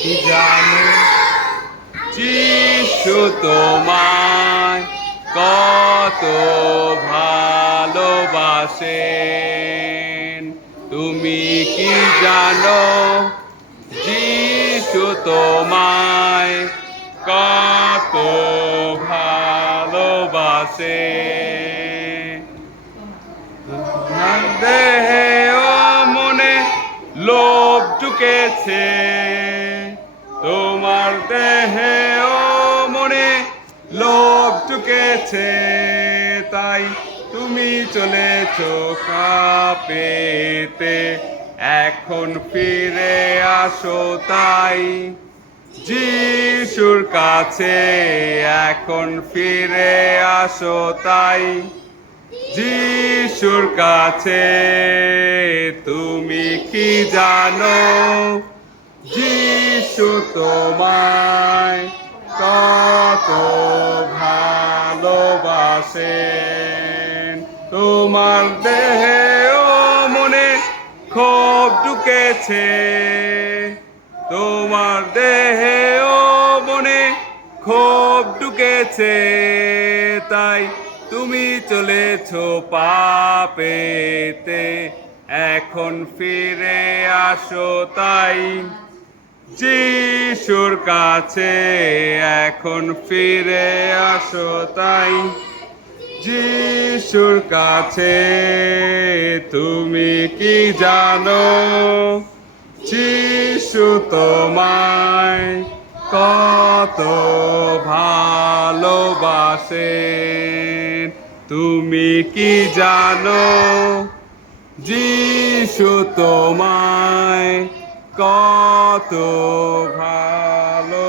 কি জানো যিশু তোমায় কত ভালোবাসেন। তুমি কি জানো যিশু তোমায় কত ভালোবাসে। তোমার দেহে ও মনে লোভ ঢুকেছে, তোমার দেহে ও মনে লোভ ঢুকেছে, তাই তুমি চলেছো কাঁপেতে। এখন ফিরে আসো তাই যিশুর কাছে, এখন ফিরে আসো তাই যিশুর কাছে। তুমি কি জানো যিশু তোমায় কত ভালোবাসেন। তোমার দেহে ও মনে ক্ষোভ ঢুকেছে, তোমার দেহে ও মনে ক্ষোভ ঢুকেছে, তাই তুমি চলেছো পাপেতে। এখন ফিরে আসো তাই যিশুর কাছে, এখন ফিরে আসো তাই যিশুর কাছে। তুমি কি জানো যিশু তোমায় কত ভালোবাসেন। তুমি কি জানো যিশু তোমায় কত ভালোবাসেন।